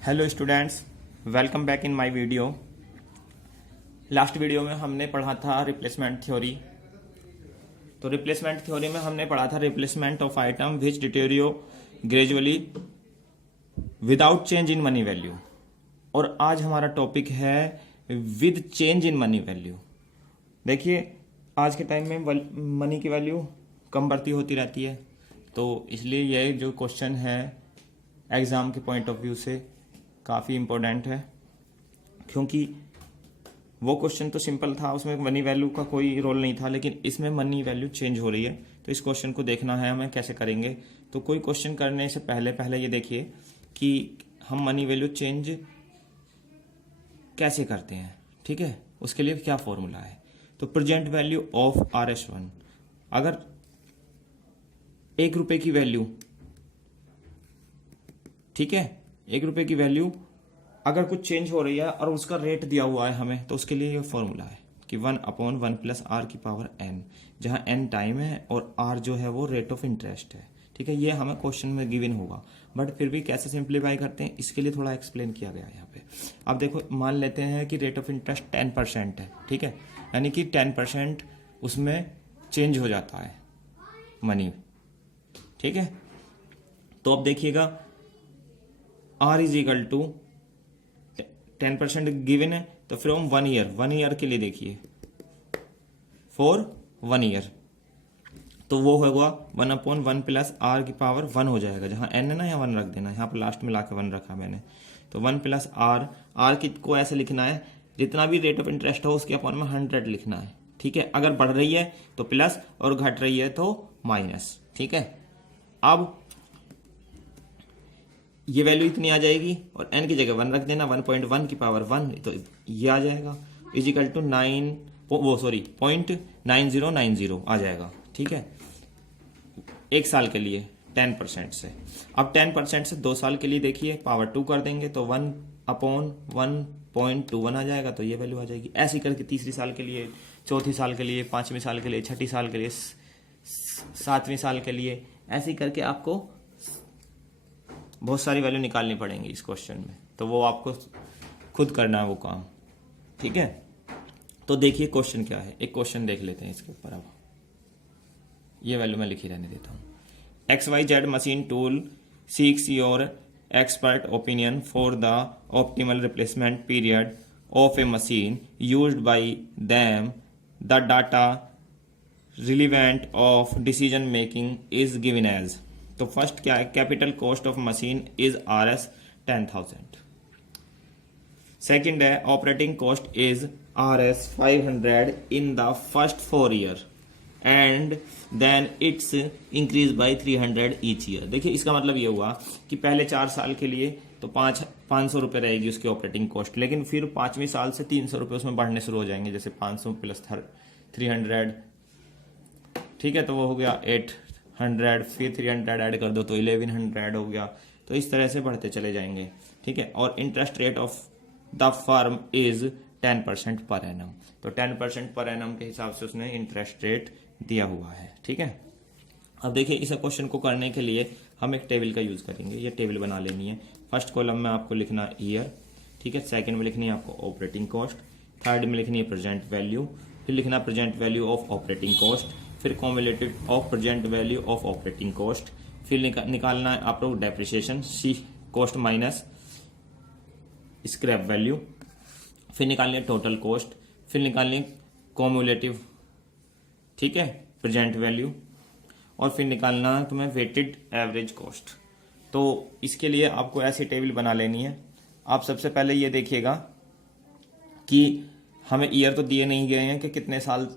Hello students, welcome back in my video. Last video में हमने पढ़ा था रिप्लेसमेंट थ्योरी। तो रिप्लेसमेंट थ्योरी में हमने पढ़ा था replacement of item which deteriorate gradually without change in money value. और आज हमारा टॉपिक है with change in money value. देखिए, आज के टाइम में मनी की वैल्यू कम बढ़ती होती रहती है, तो इसलिए यह जो क्वेश्चन है एग्ज़ाम के पॉइंट ऑफ व्यू से काफ़ी इम्पोर्टेंट है, क्योंकि वो क्वेश्चन तो सिंपल था, उसमें मनी वैल्यू का कोई रोल नहीं था, लेकिन इसमें मनी वैल्यू चेंज हो रही है। तो इस क्वेश्चन को देखना है हमें कैसे करेंगे। तो कोई क्वेश्चन करने से पहले ये देखिए कि हम मनी वैल्यू चेंज कैसे करते हैं। ठीक है, उसके लिए क्या फॉर्मूला है। तो प्रेजेंट वैल्यू ऑफ RS1, अगर 1 रुपए की वैल्यू, ठीक है, 1 रुपए की वैल्यू अगर कुछ चेंज हो रही है और उसका रेट दिया हुआ है हमें, तो उसके लिए ये फॉर्मूला है कि 1/1 + R⁴n, जहां n टाइम है और R जो है वो रेट ऑफ इंटरेस्ट है। ठीक है, ये हमें क्वेश्चन में गिवन होगा, बट फिर भी कैसे सिंप्लीफाई करते हैं इसके लिए थोड़ा एक्सप्लेन किया गया है यहाँ पे। अब देखो, मान लेते हैं कि रेट ऑफ इंटरेस्ट 10% है। ठीक है, यानी कि 10% उसमें चेंज हो जाता है मनी। ठीक है, तो अब देखिएगा R = 10% गिवन है, तो फ्रॉम 1 ईयर के लिए देखिए, फॉर 1 ईयर, तो वो होगा 1/1 + R⁴1 हो जाएगा। जहां n है ना, यहाँ 1 रख देना, यहाँ पर लास्ट में लाके 1 रखा मैंने। तो 1 + R को ऐसे लिखना है, जितना भी रेट ऑफ इंटरेस्ट हो उसके अपॉन में 100 लिखना है। ठीक है, अगर बढ़ रही है तो प्लस और घट रही है तो माइनस। ठीक है, अब ये वैल्यू इतनी आ जाएगी और n की जगह 1 रख देना, 1/1 तो ये आ जाएगा = 0.9090 आ जाएगा। ठीक है, 1 साल के लिए 10% से। अब 10% से 2 साल के लिए देखिए, पावर 2 कर देंगे तो 1/1.21 आ जाएगा, तो ये वैल्यू आ जाएगी। ऐसे करके 3री साल के लिए, 4थी साल के लिए, 5वीं साल के लिए, 6ठी साल के लिए, 7वीं साल के लिए, ऐसे करके आपको बहुत सारी वैल्यू निकालनी पड़ेंगी इस क्वेश्चन में। तो वो आपको खुद करना है वो काम। ठीक है, तो देखिए क्वेश्चन क्या है, एक क्वेश्चन देख लेते हैं इसके ऊपर। अब ये वैल्यू मैं लिखी रहने देता हूँ। XYZ machine tool seeks your expert opinion for the optimal replacement period of a machine used by them. The data relevant of decision making is given as. तो फर्स्ट क्या है, capital cost of machine is RS 10,000। Second है, operating cost is RS 500 in the first 4 year and then it's increase by 300 each year. देखिए, इसका मतलब ये हुआ कि पहले 4 साल के लिए तो 500 रुपये रहेगी उसकी ऑपरेटिंग कॉस्ट, लेकिन फिर 5वीं साल से 300 रुपये उसमें बढ़ने शुरू हो जाएंगे, जैसे 500 + 300। ठीक है, तो वो हो गया 800, फिर 300 ऐड कर दो तो 1100 हो गया। तो इस तरह से बढ़ते चले जाएंगे। ठीक है, और interest rate of the firm is 10% per annum. तो 10% पर एनम के हिसाब से उसने इंटरेस्ट रेट दिया हुआ है। ठीक है, अब देखिए, इस क्वेश्चन को करने के लिए हम एक टेबल का यूज करेंगे। ये टेबल बना लेनी है। फर्स्ट कॉलम में आपको लिखना है ईयर, ठीक है, सेकंड में लिखनी है आपको ऑपरेटिंग कॉस्ट, थर्ड में लिखनी है प्रेजेंट वैल्यू, फिर लिखना present value of operating cost, फिर cumulative of present value of operating cost, फिर निकालना है आप लोग depreciation C cost minus scrap value, फिर निकालनी है टोटल कॉस्ट, फिर निकालनी है कॉम्युलेटिव, ठीक है, प्रेजेंट वैल्यू, और फिर निकालना है तुम्हें वेटेड एवरेज कॉस्ट। तो इसके लिए आपको ऐसी टेबल बना लेनी है। आप सबसे पहले ये देखिएगा कि हमें ईयर तो दिए नहीं गए हैं कि कितने साल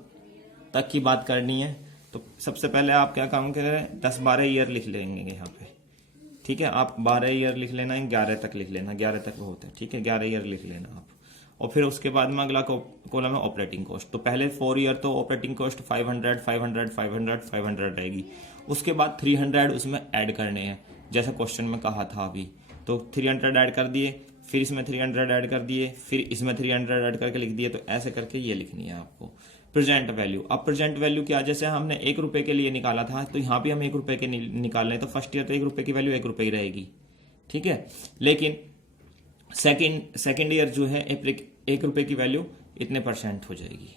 तक की बात करनी है। तो सबसे पहले आप क्या काम करें, 10-12 ईयर लिख लेंगे यहाँ पे। ठीक है, आप 12 ईयर लिख लेना, 11 तक लिख लेना, 11 तक बहुत है। ठीक है, 11 ईयर लिख लेना आप। और फिर उसके बाद में अगला कॉलम है ऑपरेटिंग कॉस्ट। तो पहले 4 ईयर तो ऑपरेटिंग कॉस्ट 500, 500, 500, 500 रहेगी। उसके बाद 300 उसमें ऐड करने हैं, जैसा क्वेश्चन में कहा था अभी। तो 300 ऐड कर दिए, फिर इसमें 300 ऐड कर दिए, फिर इसमें 300 ऐड करके लिख दिए। तो ऐसे करके ये लिखनी है आपको प्रेजेंट वैल्यू। अब प्रेजेंट वैल्यू क्या, जैसे हमने 1 रुपए के लिए निकाला था, तो यहाँ भी हम 1 रुपए के निकाल रहे हैं। तो फर्स्ट ईयर तो 1 रुपए की वैल्यू 1 रुपए ही रहेगी। ठीक है, लेकिन सेकेंड ईयर जो है 1 रुपये की वैल्यू इतने % हो जाएगी,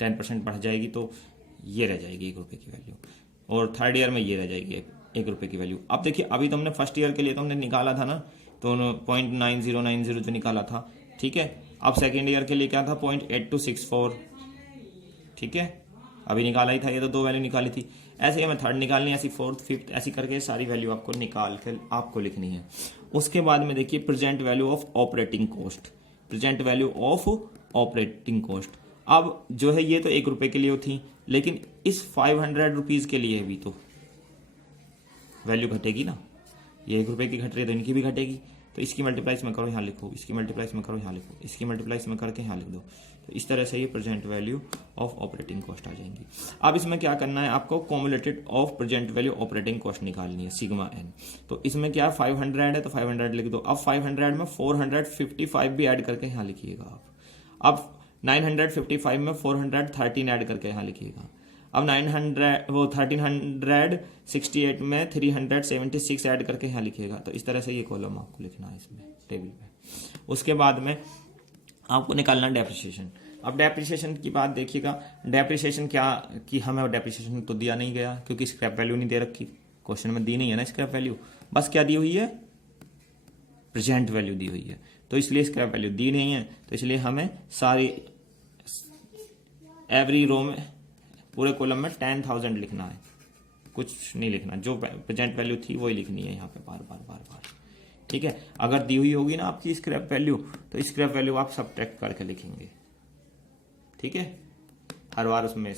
10% बढ़ जाएगी, तो ये रह जाएगी 1 रुपये की वैल्यू। और थर्ड ईयर में ये रह जाएगी 1 रुपये की वैल्यू। अब देखिए अभी तो हमने फर्स्ट ईयर के लिए तो हमने निकाला था ना, तो 0.9090 जो निकाला था, ठीक है। अब सेकेंड ईयर के लिए क्या था 0.8264, ठीक है, अभी निकाला ही था, ये तो 2 वैल्यू निकाली थी। ऐसे ही हमें थर्ड निकालनी है, ऐसी फोर्थ फिफ्थ ऐसी करके सारी वैल्यू आपको निकाल कर आपको लिखनी है। उसके बाद में देखिए present value of operating cost, present value of operating cost. अब जो है ये तो 1 रुपये के लिए थी, लेकिन इस 500 रुपीज़ के लिए भी तो वैल्यू घटेगी ना, ये 1 रुपये की घट रही है तो इनकी भी घटेगी। तो इसकी मल्टीप्लाई इसमें करो, यहाँ लिखो, इसकी मल्टीप्लाई इसमें करो, यहाँ लिखो, इसकी मल्टीप्लाई इसमें करके यहाँ लिख दो। तो इस तरह से ये present value of operating cost आ जाएंगी। अब इसमें क्या करना है आपको, cumulated of present value operating cost निकालनी है, सिग्मा एन। तो इसमें क्या 500 है तो 500 लिख दो। अब 500 में 455 भी ऐड करके यहाँ लिखिएगा आप। अब 955 में 413 ऐड करके यहाँ लिखिएगा। अब 1368 में 376 ऐड करके यहाँ लिखिएगा। तो इस तरह से ये कॉलम आपको लिखना है इसमें टेबल में। उसके बाद में आपको निकालना डेप्रिसिएशन। अब डेप्रिसिएशन की बात देखिएगा, डेप्रिसिएशन क्या कि हमें डेप्रिसिएशन तो दिया नहीं गया क्योंकि स्क्रैप वैल्यू नहीं दे रखी, क्वेश्चन में दी नहीं है ना स्क्रैप वैल्यू, बस क्या दी हुई है, प्रेजेंट वैल्यू दी हुई है। तो इसलिए स्क्रैप वैल्यू दी नहीं है, तो इसलिए हमें सारी एवरी रो में पूरे कॉलम में 10,000 लिखना है, कुछ नहीं लिखना, जो प्रेजेंट वैल्यू थी वही लिखनी है यहाँ पे बार बार, ठीक है। अगर दी हुई होगी ना आपकी स्क्रैप वैल्यू, तो स्क्रैप वैल्यू आप सब्ट्रैक्ट करके लिखेंगे, ठीक है, हर बार उसमें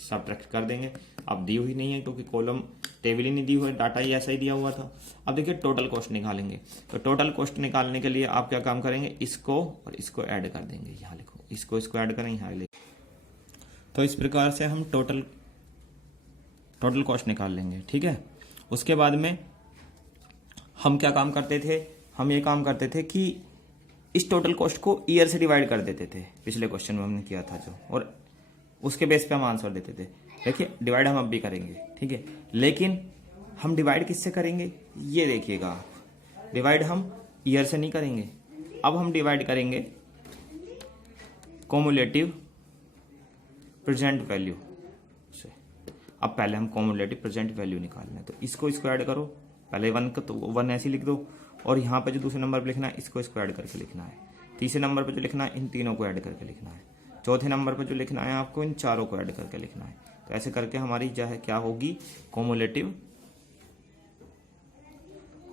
सब्ट्रैक्ट कर देंगे। अब दी हुई नहीं है क्योंकि कॉलम टेबल ही नहीं दी हुआ है, डाटा ही ऐसा ही दिया हुआ था। अब देखिए टोटल कॉस्ट निकालेंगे, तो टोटल कॉस्ट निकालने के लिए आप क्या काम करेंगे, इसको और इसको ऐड कर देंगे, यहाँ लिखो, इसको ऐड करें, यहाँ लिखो। तो इस प्रकार से हम टोटल कॉस्ट निकाल लेंगे, ठीक है। उसके बाद में हम क्या काम करते थे, हम ये काम करते थे कि इस टोटल कॉस्ट को ईयर से डिवाइड कर देते थे, पिछले क्वेश्चन में हमने किया था जो, और उसके बेस पे हम आंसर देते थे। देखिए डिवाइड हम अब भी करेंगे, ठीक है, लेकिन हम डिवाइड किससे करेंगे, ये देखिएगा आप, डिवाइड हम ईयर से नहीं करेंगे, अब हम डिवाइड करेंगे कॉम्युलेटिव प्रेजेंट वैल्यू से। अब पहले हम कॉम्युलेटिव प्रेजेंट वैल्यू निकालना है, तो इसको ऐड करो, पहले 1 का तो 1 ऐसे लिख दो, और यहाँ पे जो दूसरे नंबर पे लिखना है इसको ऐड करके लिखना है, तीसरे नंबर पे जो लिखना है इन तीनों को ऐड करके लिखना है, चौथे नंबर पे जो लिखना है आपको इन चारों को ऐड करके लिखना है। तो ऐसे करके हमारी जो है क्या होगी, कॉम्युलेटिव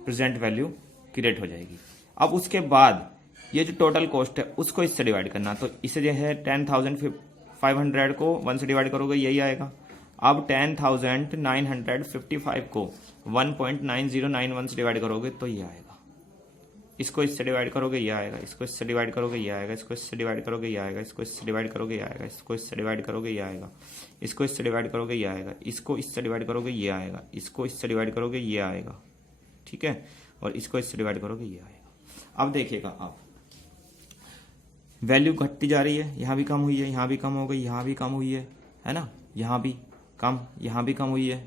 प्रेजेंट वैल्यू क्रिएट हो जाएगी। अब उसके बाद ये जो टोटल कॉस्ट है उसको इससे डिवाइड करना, तो इसे जो है 10,500 को 1 से डिवाइड करोगे यही आएगा। अब 10,955 को 1.9091 से डिवाइड करोगे तो ये आएगा, इसको इससे डिवाइड करोगे ये आएगा, इसको इससे डिवाइड करोगे ये आएगा, इसको इससे डिवाइड करोगे ये आएगा, इसको इससे डिवाइड करोगे ये आएगा, इसको इससे डिवाइड करोगे ये आएगा, इसको इससे डिवाइड करोगे ये आएगा, इसको इससे डिवाइड करोगे ये आएगा, इसको इससे डिवाइड करोगे ये आएगा, ठीक है, और इसको इससे डिवाइड करोगे ये आएगा। अब देखिएगा आप, वैल्यू घटती जा रही है, यहाँ भी कम हुई है, यहाँ भी कम हो गई, यहाँ भी कम हुई है ना, यहाँ भी कम, यहाँ भी कम हुई है,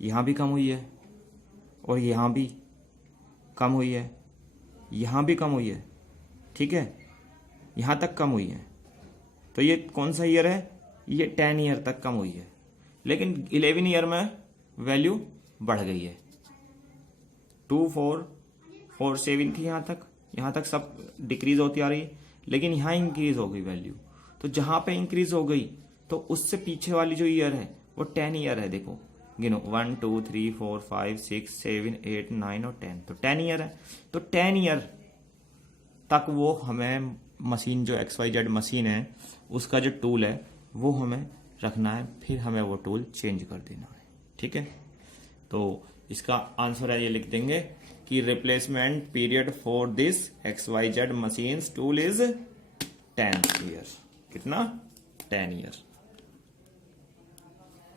यहाँ भी कम हुई है, और यहाँ भी कम हुई है, यहाँ भी कम हुई है, ठीक है, यहाँ तक कम हुई है। तो ये कौन सा ईयर है, ये 10 ईयर तक कम हुई है, लेकिन 11 ईयर में वैल्यू बढ़ गई है, 2447 थी, यहाँ तक सब डिक्रीज होती आ रही है, लेकिन यहाँ इंक्रीज हो गई वैल्यू। तो जहाँ पे इंक्रीज हो गई तो उससे पीछे वाली जो ईयर है वो 10 ईयर है, देखो गिनो 1 2 3 4 5 6 7 8 9 और 10, तो 10 ईयर है। तो 10 ईयर तक वो हमें मशीन जो XYZ मशीन है उसका जो टूल है वो हमें रखना है, फिर हमें वो टूल चेंज कर देना है, ठीक है। तो इसका आंसर है, ये लिख देंगे कि replacement period for this XYZ machines tool is 10th year. कितना, 10 ईयर,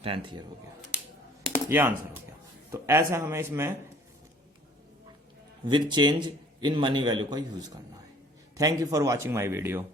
10th ईयर हो गया, ये आंसर हो गया। तो ऐसा हमें इसमें with change in money value का यूज करना है। Thank you for watching my video.